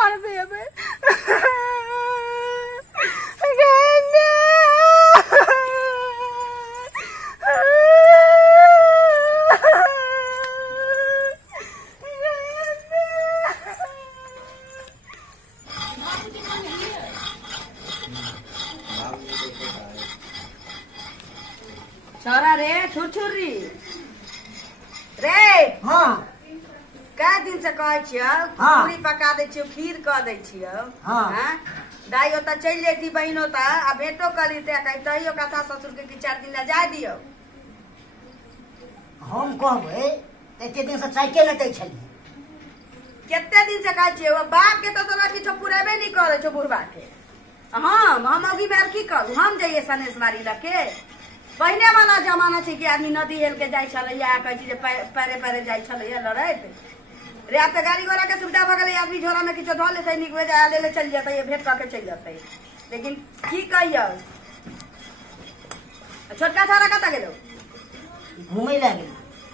मार देबे छोरा रे छुरछुरी रे। हाँ कै दिन से कहै छियौ पूरी पका दै छियौ खीर कह दै छियौ। हाँ दाई ओतऽ चलि जैती बहिन ओतऽ आ भेंटो करी ते कहि तहियो का सास ससुर के 4 दिन ला जाय दियौ। हम कहबै एते दिन से साइकिल न दै छलिए। केते दिन से कहै छियौ बाप के तो तोरा किछो पुरेबे नहीं करे छौ बुढ़बा के। हम अभी बार की करू हम जाइए सनेश मारी लके। पहिने वाला जमाना छै कि आदमी नदी हेल के जाइ छलैया कहै छी जे पैरे पैरे जाइ छलैया लड़ैत रे। आब तो गाड़ी घोड़ा के सुविधा भ गेलै आदमी झोरा में किछो धऽ लेतै नीक बेजा ले ले चल जेतै भेंट कऽ के चलि जेतै। लेकिन की कहियौ छोटका छोरा कतऽ गेलौ घूमे लए गेल।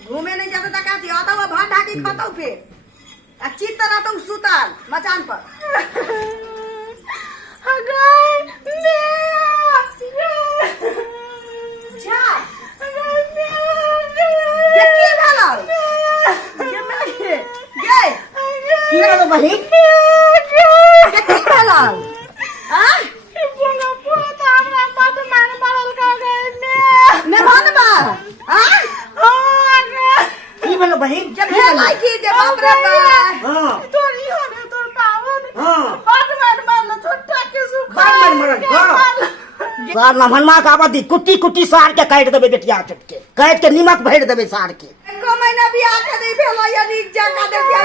घूमे नहीं जाते त कहती आता वो भात ढाकी खतौ फिर आ चित्त रहतौ सुताल मचान पर। सार नमहनमा का आबादी कुट्टी कुट्टी सार के काट देबे बेटिया चटके काट के नीमक भर देबे सार के। एको महीना भी आके नहीं भेलो या नीक जका देखिया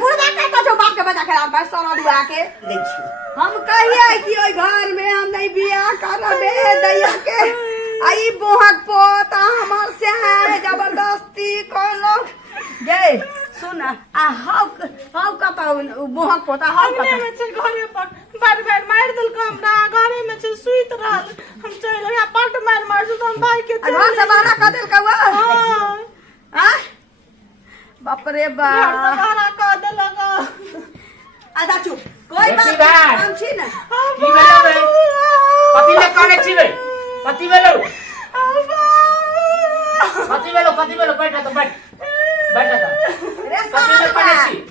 बुढ़बा का तो बाप के बजा के आब सरा दुआ के हम कहिए कि ओई घर में हम नहीं बियाह करबे दैया के आई बोहक पोता हमर से जबरदस्ती कोलो गे सुन आ हाउ कता बोहक पोता हाउ कता में छे घरे पर बार बार मार देल हमरा घरे में छे सुइत रहल हम चल गया पट मार तो हम भाई के घर से बाहर कर देल कवा। हां बाप रे बा घर से बाहर कर देल लगा आधा चुप कोई बात हम छी ना की भेलो रे पति ले काने छी रे पति भेलो बैठ तो बैठ रे साला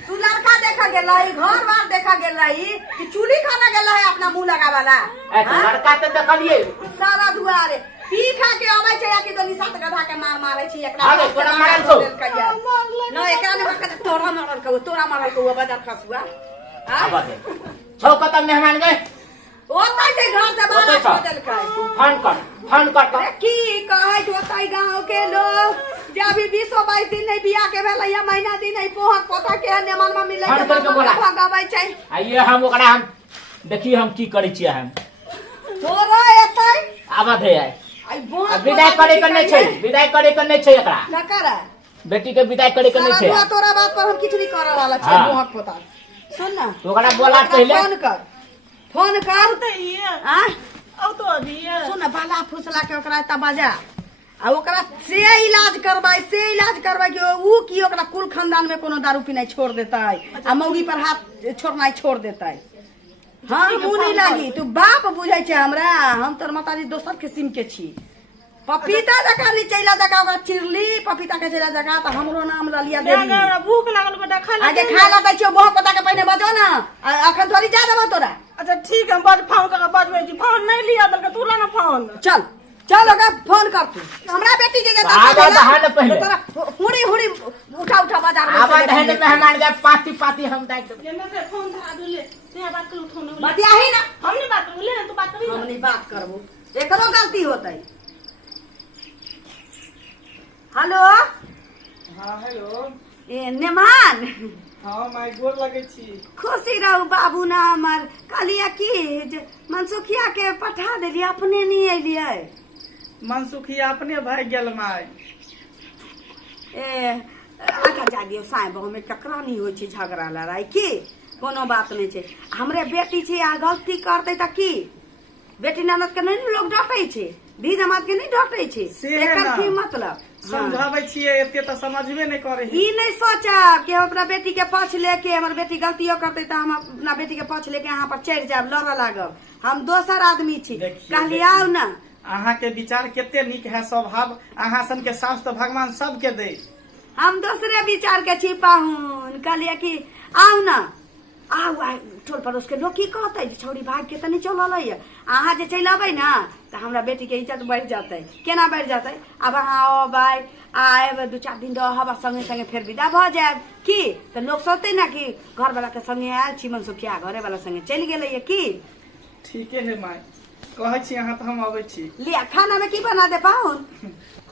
तू लड़का देखा गेलाई घर बार देखा गेलाई कि चूल्ही खाना गेला है अपना मुंह लगा वाला ए तो लड़का तो देखलिए सारा दुआरे पी खा के आबै छै या कि दोनी सात गधा के मारै छी एकरा आगे तोरा मारल छौ न एकरा ने बका तोरा मारल को बाजार खसुआ आबा दे छौ कतम मेहमान गए ओतै छै घर से बाहर छोड़ देलकै फोन कर अरे की कहै छै ओतै गांव के लोग जे अभी 20-22 दिन नहीं बियाह के भेलै या महीना दिन नहीं पोहक पोता के नेमान में मिलै के भगाबै छै। आइए हम ओकरा हम देखी हम की करै छियै हम तोरा एतै आबा दे आई बोहक विदाई करे के नहीं छै एकरा नकर बेटी के विदाई करे के नहीं छै। तोरा बात पर हम किछ नहीं करऽ वाला छै बोहक पोता सुन ना ओकरा बोला पहले फोन कर तो ये हां औ तो अभी सुन बाला फुसला के ओकरा त बजा आ ओकरा से इलाज करबाई कि ऊ की ओकरा कुल खानदान में कोनो दारू पीनाइ छोड़ देतै आ मौगी पर हाथ छोड़नाइ छोड़ देतै। हां मुनी लागी तू बाप बुझै छै हमरा हम तोर माताजी दोसर किस्म के छी। पपीता जका चैला जका ओकरा चिरली पपीता के चैला जका त हमरो नाम ललिया दे दी भूख लागल बेटा खा ले आगे खा ला दै छियो बहुत पता के पहिने बजो ना अखन थोड़ी जा देबो तोरा। अच्छा ठीक है बज फोन कर बजबै जी फोन नहीं लिया दल के तूला ना फोन चल ओकरा फोन कर तू हमरा बेटी जे तोरा हुड़ी उठा बाजार में आवाज है मेहमान के पाती हम दाइ दे जेना से फोन धरा दुले ते बात कर उठो न बतियाही ना हम नहीं बात बोले ना तू बात करी हम नहीं बात करबो एकरो गलती होतै। हेलो हाँ हेलो ए नेमान हाँ माय गोर लगे छी खुशी रहू बाबू ना हमर कहलिया की जे मनसुखिया के पठा देलिए अपने नहीं एलिए मनसुखिया अपने भाग गेल माय ए अच्छा जा दियो साईं बहु में ककरा नहीं होय छै झगड़ा लड़ाई की कोनो बात नहीं छै हमरे बेटी छै आ गलती करतै त की बेटी ननद के नहीं लोग डांटै छै दी दामाद के नहीं डांटै छै एकर की मतलब समझावे छिए एते तो समझबे नहीं करे है। ई नहीं सोचा कि हम अपना बेटी के पक्ष लेके हमर बेटी गलतियों करते तो हम अपना बेटी के पक्ष लेके यहाँ पर चढ़ जाब लड़ लागब। हम दोसर आदमी छी देखिए, कहली आओ ना। अहाँ के विचार केते निक है, स्वभाव अहाँ सन के सास तो भगवान सबके दे। हम दूसरे विचार के छी पाहुन कहलिए कि आओ ना आओ टोल पड़ोस के लोग की कहते छौड़ी भाग के तनी चल अहाँ जे चल अबै ना तो हमरा बेटी के इज्जत बढ़ जाते। केना बढ़ जाते? अब अहाँ अबै आए 2-4 दिन रहब संगे संगे फिर विदा भ जाए की तो लोग सोचते ना कि घर वाला के संगे आयल छी मनसुखिया घरे वाला संगे चल गेले की। ठीके है माय, कहै छी अहाँ तो हम अबै छी। लिया खाना में की बना दे पाहुन?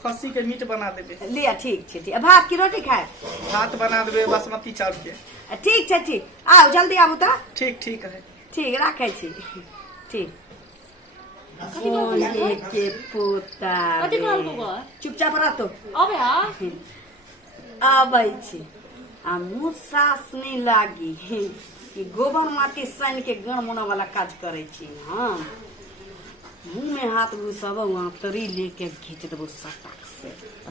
खस्सी के मीट बना देबे। लिया ठीक छै ठीक। भात की रोटी खाए? भात बना देबे बासमती चाउर के। ठीक छै ठीक। आओ जल्दी आबू तो। ठीक ठीक है। ठीक राखे छी ठीक। सोने के पोता कथी रे। कहलको ग? चुपचाप रह तो। अबे आ आबै छी आ मुँह सास नहीं लागी कि गोबर माटी सान के गण मुना वाला काज करे छी। हाँ मुँह में हाथ घुसब वहाँ तरी लेके खींच देबो सटाक से।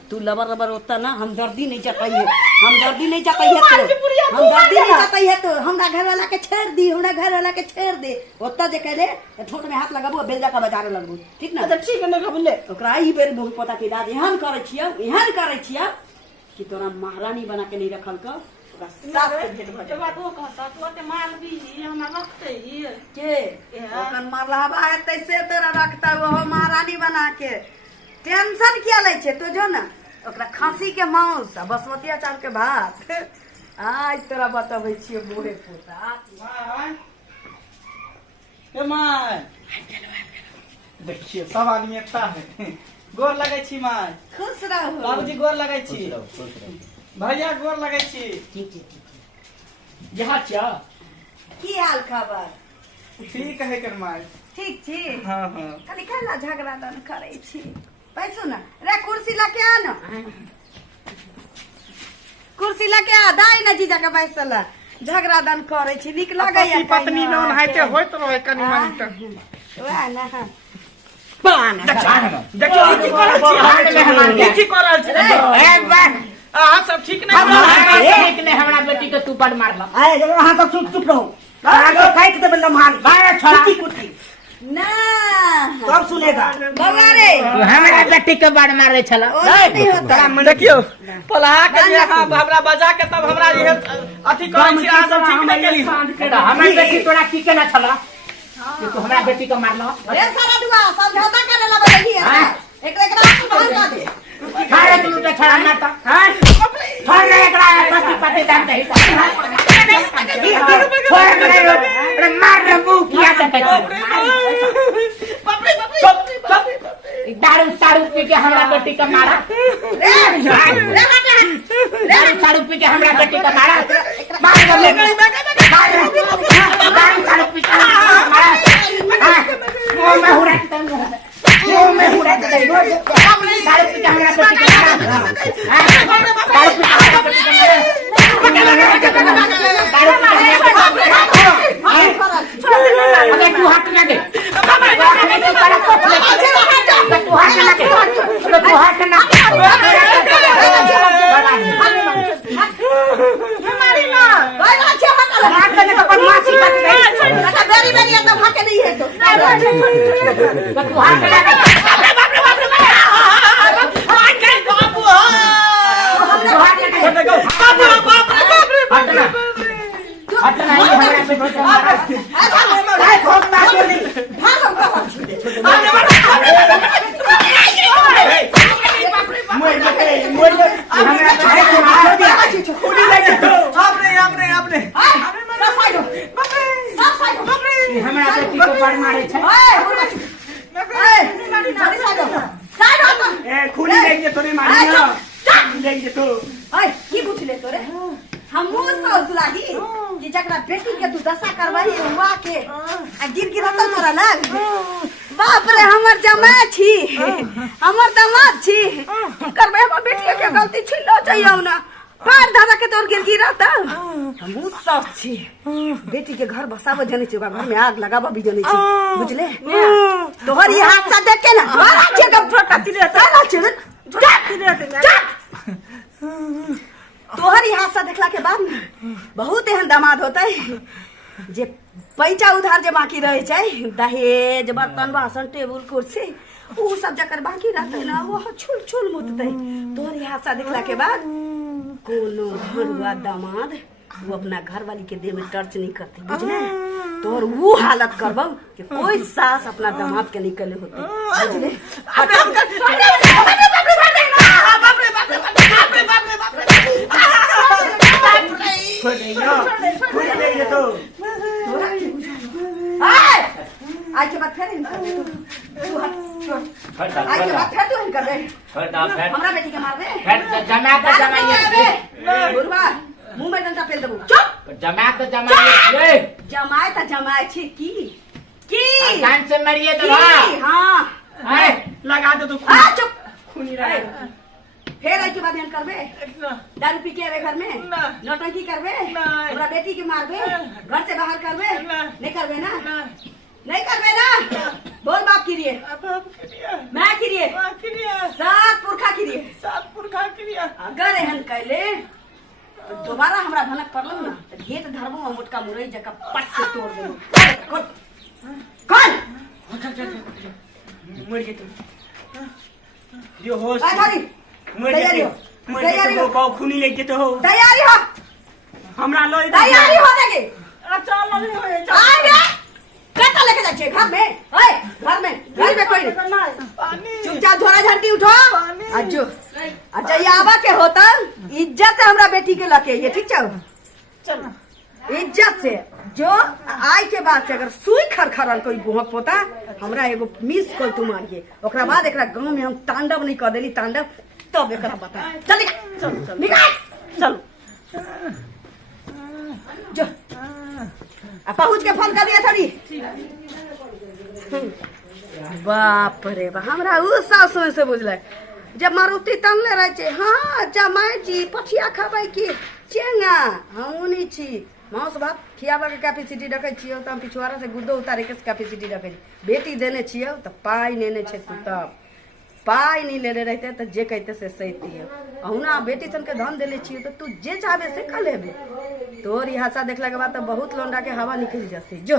तू लबर लबर होता ना हम दर्दी नहीं जाताइए हम दर्दी नहीं जाताइए तो हम दर्दी नहीं जाताइए तो हमरा घर वाला के छेड़ दी हमरा घर वाला के छेड़ दे ओता जे कहले ठोट में हाथ लगाबो बेलजा का बाजारे लगबो ठीक ना। अच्छा ठीक है ना बोले ओकरा ई बेर बहुत पता के दाद एहन करे छियै कि तोरा महारानी बना के नहीं रखल का ओकरा सास से भेंट भ जाए। बात वो कहता तू ते मार भी हमरा रखते ही के ओकर मरलहबा हेतै से तोरा रखता वो महारानी बना के। टेंशन किया ले छे तो जो ना ओकरा खांसी के मांस बासमती अचार के भात आज तोरा बताबै छियै मोहे पोता। माय ए माय देखिए सब आदमी अच्छा है। गोर लगे छी माय। खुश रहू बाबूजी गोर लगे छी। भैया गोर लगे छी। ठीक ठीक ठीक। यहाँ क्या की हाल खबर? ठीक है कर माय। ठीक छी? हाँ हाँ खाली खाला झगड़ा दन करे छी। पैसो ना रे कुर्सी लाके आ ना कुर्सी लाके आ दाई ना जीजा के बैसला झगड़ा दन करे छी निक लगैया। पत्नी नौन हाइते होइत रहे कनी मनी त। ओए ना देखियो ई की करल छी हम मेहमान ई की करल छी। एक बार अहाँ सब ठीक नहीं एक ने हमरा बेटी के तू बड़ मारला। आए जब वहाँ सब चुप रहो आगे काट दे बंदा मान बाहर छोड़ा कुटी ना सब सुनेगा। बाबा रे हमरा बेटी के बड़ मारे छला। ओ नहीं होता। देखियो पलहा के यहाँ हमरा बजा के तब हमरा ये अथी करे छी अहाँ सब ठीक नहीं केली। हमरा बेटी तोरा की केना छला कि तू हमरा बेटी के मारला? रे सारा दुआ समझौता करे ला बैठी है एकरा बाहर कर दे। खारे तू के छला ना त हां खारे एकरा पति पति दाम दे छोड़ रे मार रे मुंह किया देते दारू सारू पी के हमरा बेटी के मारा। दारू सारू पी के हमरा बेटी के मारा मार दे दारू सारू पी के मारा मुंह में हुरा के मुंह में हुरा के दारू पी के हमरा बेटी के मारा दारू पी के हमरा बेटी के मारा तू हाथ ना दे तू हाथ ना दे तू हाथ ना हमारी मां भाई अच्छा हटल हाथ करने का बदमाशी मत कर अच्छा बेरी बेरी तो भागे नहीं है तो तू हाथ ना दे बाप रे आ गई बाबू तू हाथ ना दे बाप रे हाथ ना हाथ ना ये हमरा पे बहुत मारा काय खोक ना बोली मोर हमरा काय को मार दिया खुदी लगे आपने सब साइड हमरा बेटी को बड़ मारे छै। जल्दी साइड हो ए खुदी लगे तोरे मारी ना लगे तो ओए की पूछले तोरे हम मुंह सोच लागी कि जकरा बेटी के तू दशा करवाई हुआ के आ गिर गिरत तोरा लग बाप रे हमर जमाई छी हमर दामाद छी करबे हमर बेटी के गलती छिलो चाहिए ना पैर धारा के तोर गिर गिरत हम मुंह सोच छी बेटी के घर बसाबो जने छी घर में आग लगाबो भी जने छी बुझले तोहर ये हाथ से देख के ना तोरा छे कब छोटा तिले ताला छे तोहर ई हादसा देखला के बाद न बहुत एहन दामाद होता है जे पैसा उधार जे बाकी रहे छै दहेज बर्तन बासन टेबुल कुर्सी उ सब जकर बाकी रहते ना वो छुल छुल मुतते। तोहर ई हादसा देखला के बाद कोनो घरुआ दामाद वो अपना घर वाली के देह में टर्च नहीं करती बुझले। तोहर वो हालत करबो कि कोई सास अपना दामाद के निकले होते बुझले। आज के बाद फिर इनकर दे तू आज के बाद फिर तू इनकर दे हमरा बेटी के मार दे जमा तो जमाइए बुढ़वा मुंह में डंडा फेल देबू चुप जमा तो जमाइए जमाए त जमाए छी की कान से मरिए तो हां हां लगा दे तू आ चुप खूनी रहे फिर आई के बाद हम करबे दारू पी के आवे घर में नौटंकी करबे हमरा बेटी के मारबे घर से बाहर करबे नहीं करबे ना नहीं करबे ना बोल बाप की लिए मैं की लिए सात पुरखा की लिए अगर एहन कैले दोबारा हमरा भनक पड़लो ना तो घेत धरबो और मोटका मुरई जका पट से तोड़ देबो कौन मर गए तू यो होश आ थारी तैयारी हो पाव खूनी लेके तो हो तैयारी हो हमरा लो तैयारी होने की चल आगे कता लेके जा छे घर में ओए घर में कोई नहीं चुपचाप झोरा झंटी उठो अज्जो अच्छा ये आवा के होता इज्जत से हमरा बेटी के लके ये ठीक चल चल इज्जत से जो आई के बाद से अगर सुई खरखरल कोई गुहक होता हमरा एगो मिस कॉल तू मारिए ओकरा बाद एकरा गांव में हम तांडव नहीं कर देली तांडव तब एकरा बता चल निकाल चल जो आ पहुंच के फोन कर दिया थोड़ी बाप रे बा हमरा उ सासु से बुझले जब मारुति तनले रहे छे हां जमाई जी पठिया खाबै की चेंगा हमनी छी मांस भात खियाबा के कैपेसिटी रखे छियो त हम पिछवारा से गुद्दो उतारे के कैपेसिटी रखे बेटी देने छियो त पाई नेने छे तू तब पाई नहीं लेने रहते तो जे कहते से सही है अहुना बेटी सन के धन देले छियो तो तू जे चाहे से कर लेबे तोर ई हासा देखला के बाद तो बहुत लौंडा के हवा निकल जाती जो